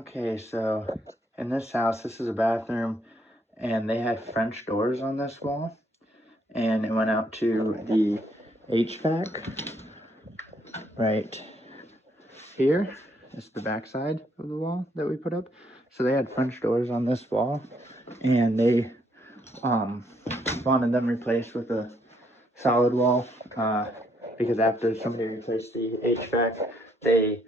Okay, so in this house, this is a bathroom, and they had French doors on this wall, and it went out to the HVAC right here. It's the back side of the wall that we put up. So they had French doors on this wall, and they wanted them replaced with a solid wall because after somebody replaced the HVAC, they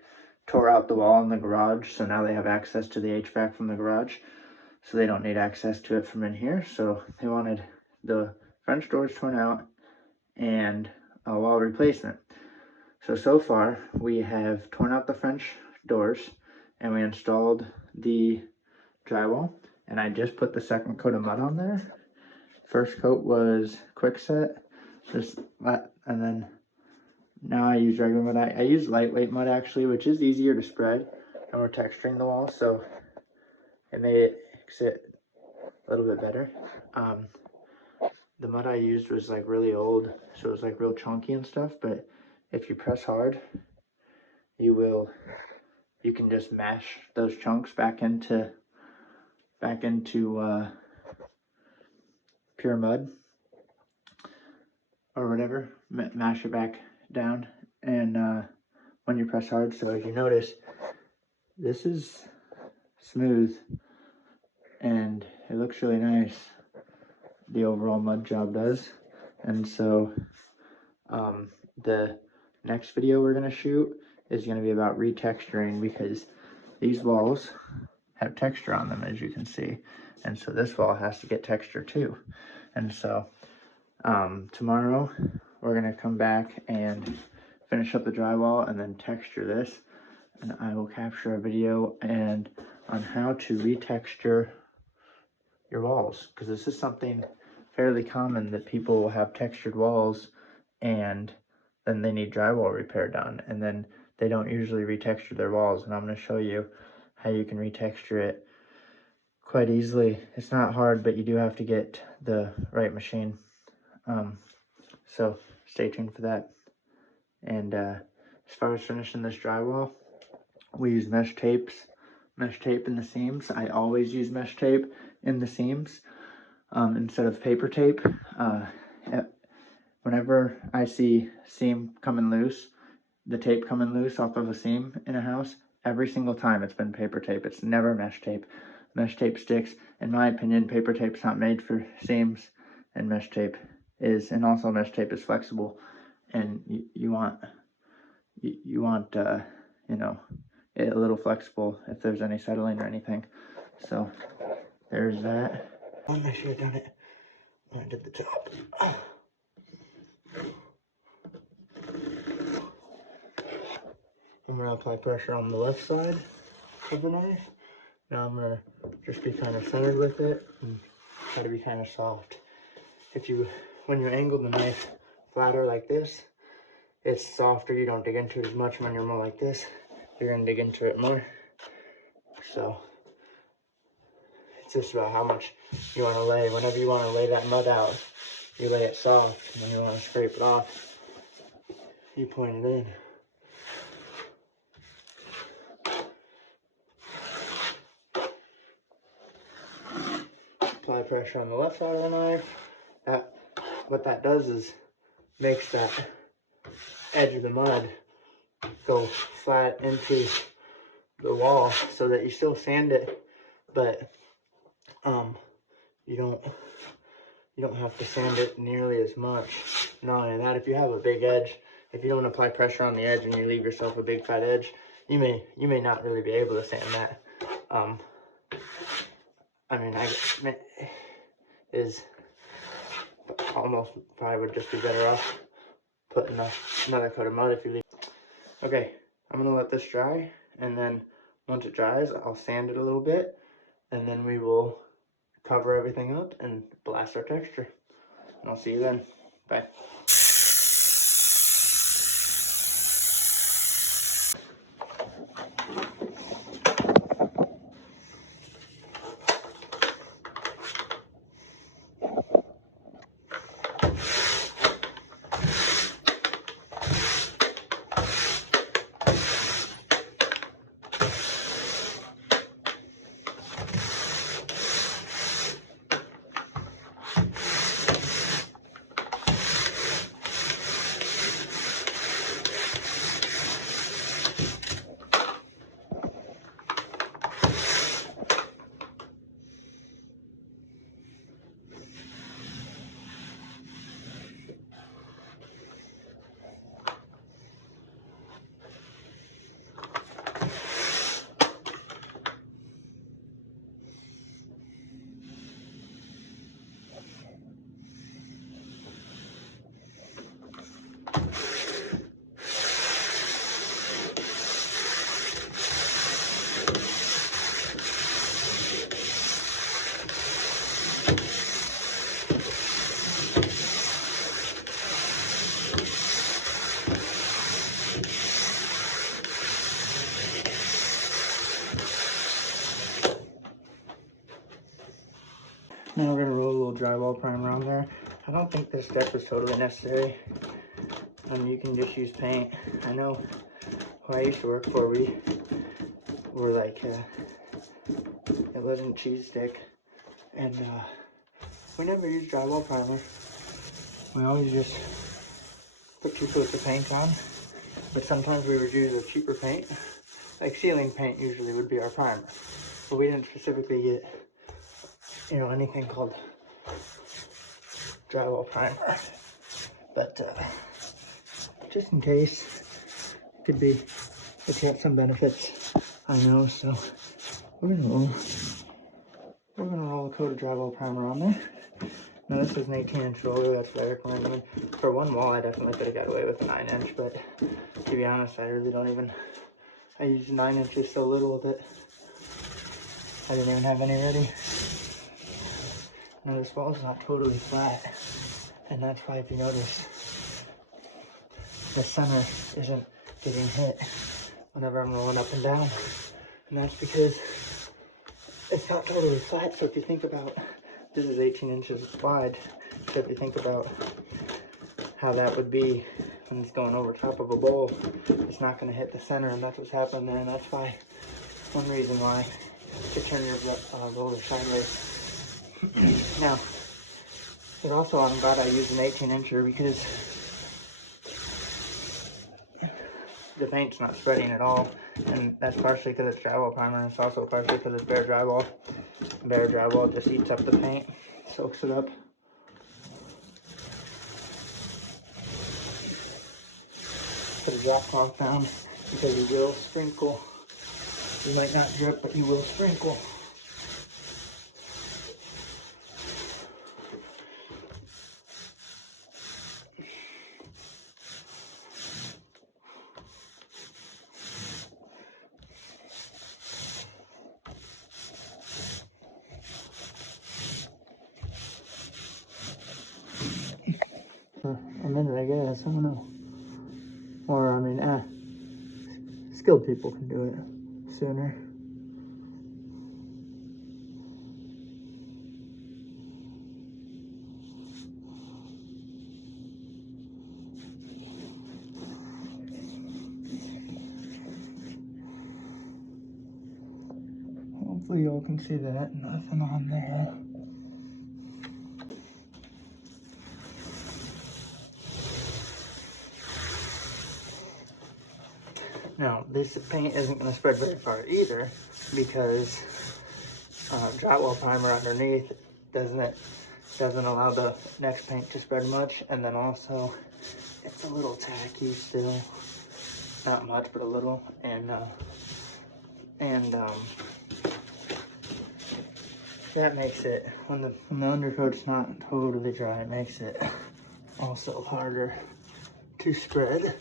tore out the wall in the garage, so now they have access to the HVAC from the garage, so they don't need access to it from in here. So they wanted the French doors torn out and a wall replacement. So far we have torn out the French doors and we installed the drywall, and I just put the second coat of mud on there. First coat was quick set, and then now I use regular mud. I use lightweight mud actually, which is easier to spread, and we're texturing the wall, so it made it sit a little bit better. The mud I used was like really old, so it was like real chunky and stuff, but if you press hard, you can just mash those chunks back into pure mud or whatever, mash it back down, and when you press hard, so as you notice, this is smooth and it looks really nice, the overall mud job does. And so the next video we're going to shoot is going to be about retexturing, because these walls have texture on them, as you can see, and so this wall has to get texture too. And so tomorrow we're going to come back and finish up the drywall and then texture this, and I will capture a video and on how to retexture your walls, because this is something fairly common that people will have textured walls and then they need drywall repair done, and then they don't usually retexture their walls, and I'm going to show you how you can retexture it quite easily. It's not hard, but you do have to get the right machine. So stay tuned for that. And as far as finishing this drywall, we use mesh tape in the seams. I always use mesh tape in the seams instead of paper tape. Whenever I see seam coming loose, the tape coming loose off of a seam in a house, every single time it's been paper tape. It's never mesh tape. Mesh tape sticks. In my opinion, paper tape's not made for seams, and mesh tape is. And also mesh tape is flexible, and you want you know, it a little flexible if there's any settling or anything. So there's that. I should have done it when I did the top. I'm gonna apply pressure on the left side of the knife. Now I'm gonna just be kind of centered with it and try to be kind of soft. When you angle the knife flatter like this, it's softer. You don't dig into it as much. When you're more like this, you're gonna dig into it more. So it's just about how much you want to lay. Whenever you want to lay that mud out, you lay it soft. And when you want to scrape it off, you point it in. Apply pressure on the left side of the knife. What that does is makes that edge of the mud go flat into the wall, so that you still sand it, but you don't have to sand it nearly as much. Not only that, if you have a big edge, if you don't apply pressure on the edge and you leave yourself a big fat edge, you may not really be able to sand that. I mean, is almost probably would just be better off putting another coat of mud if you leave. Okay, I'm gonna let this dry, and then once it dries, I'll sand it a little bit, and then we will cover everything up and blast our texture. And I'll see you then. Bye. Now we're gonna roll a little drywall primer on there. I don't think this step is totally necessary. You can just use paint. I know when I used to work for, we were like, it wasn't cheese stick, and we never used drywall primer. We always just put 2 coats of paint on, but sometimes we would use a cheaper paint. Like ceiling paint usually would be our primer, but we didn't specifically get, you know, anything called drywall primer. But just in case, could be, it's got some benefits, I know. So we're gonna roll a coat of drywall primer on there. Now this is an 18-inch roller, that's what I recommend. For one wall, I definitely could have got away with a 9-inch, but to be honest, I really don't even, I used 9 inches so little of it, I didn't even have any ready. Now this wall is not totally flat, and that's why, if you notice, the center isn't getting hit whenever I'm rolling up and down, and that's because it's not totally flat. So if you think about, this is 18 inches wide, so if you think about how that would be when it's going over top of a bowl, it's not going to hit the center, and that's what's happening there, and that's why, one reason why, to turn your roller sideways. Now, but also I'm glad I used an 18-incher because the paint's not spreading at all, and that's partially because it's drywall primer, and it's also partially because it's bare drywall. Bare drywall just eats up the paint, soaks it up. Put a drop cloth down because you will sprinkle. You might not drip, but you will sprinkle. A minute, I guess, I don't know. Or, I mean, skilled people can do it sooner. Hopefully y'all can see that, nothing on there. Now, this paint isn't going to spread very far either, because drywall primer underneath doesn't allow the next paint to spread much, and then also it's a little tacky still, not much but a little, and that makes it, when the undercoat's not totally dry, it makes it also harder to spread.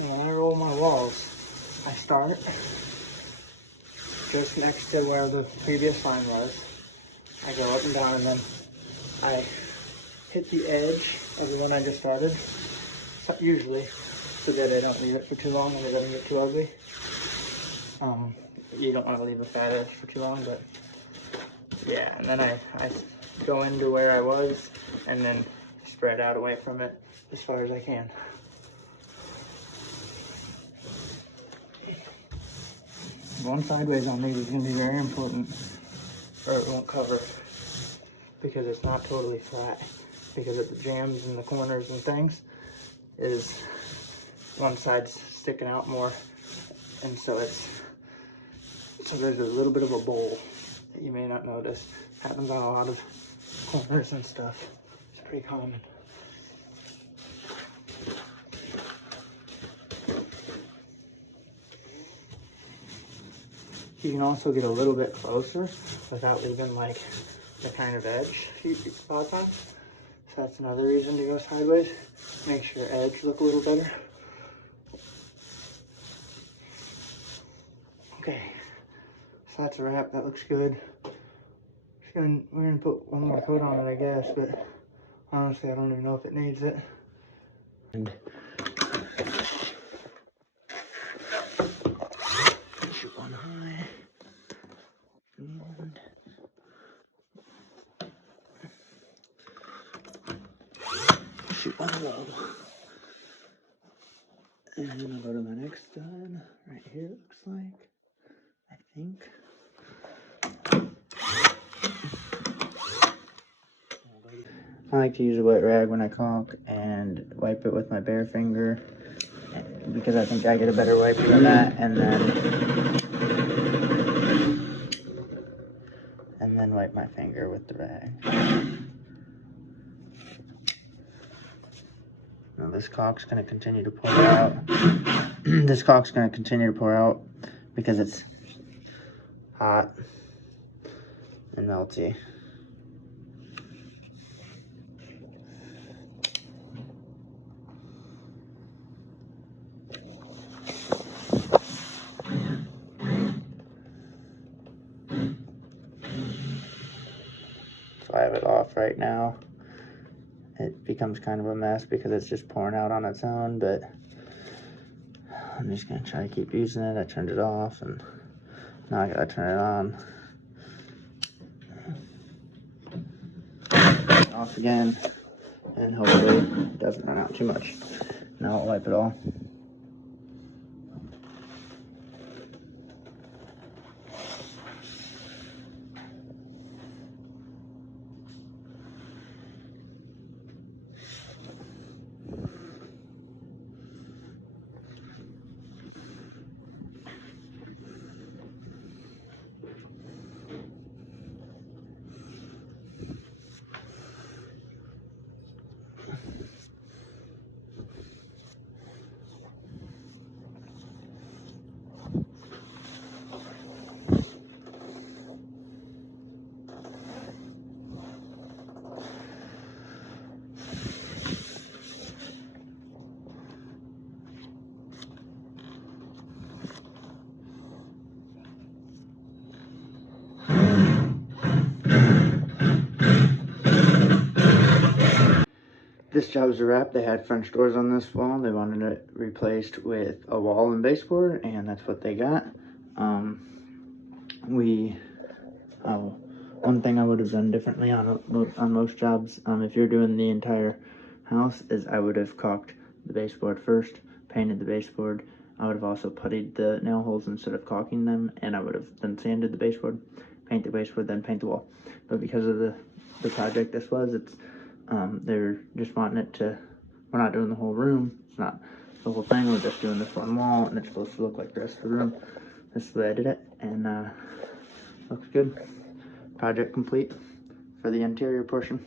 And when I roll my walls, I start just next to where the previous line was. I go up and down, and then I hit the edge of the one I just started, usually, so that I don't leave it for too long and it doesn't get too ugly. You don't want to leave a fat edge for too long, but yeah, and then I go into where I was and then spread out away from it as far as I can. Going sideways on these is going to be very important, or it won't cover, because it's not totally flat, because of the jams in the corners and things, is one side's sticking out more, and so there's a little bit of a bowl that you may not notice. Happens on a lot of corners and stuff. It's pretty common. You can also get a little bit closer without leaving like the kind of edge you spots on. So that's another reason to go sideways. Makes your edge look a little better. Okay, so that's a wrap. That looks good. We're gonna put one more coat on it, I guess, but honestly, I don't even know if it needs it. And shoot one high. And shoot one low. And I'll go to my next stud. Right here, it looks like. I think. I like to use a wet rag when I caulk and wipe it with my bare finger because I think I get a better wipe than that, and then wipe my finger with the rag. Now this caulk's going to continue to pour out. This caulk's going to continue to pour out because it's hot and melty. So I have it off right now. It becomes kind of a mess because it's just pouring out on its own, but I'm just going to try to keep using it. I turned it off and now I got to turn it on. Off again, and hopefully it doesn't run out too much. Now I'll wipe it all. This job is a wrap. They had French doors on this wall. They wanted it replaced with a wall and baseboard, and that's what they got. One thing I would have done differently on most jobs, if you're doing the entire house, is I would have caulked the baseboard first, painted the baseboard. I would have also puttied the nail holes instead of caulking them, and I would have then sanded the baseboard, paint the baseboard, then paint the wall. But because of the project this was, they're just wanting it to, we're not doing the whole room, it's not the whole thing, we're just doing this one wall, and it's supposed to look like the rest of the room. This is the way I did it, and looks good. Project complete for the interior portion.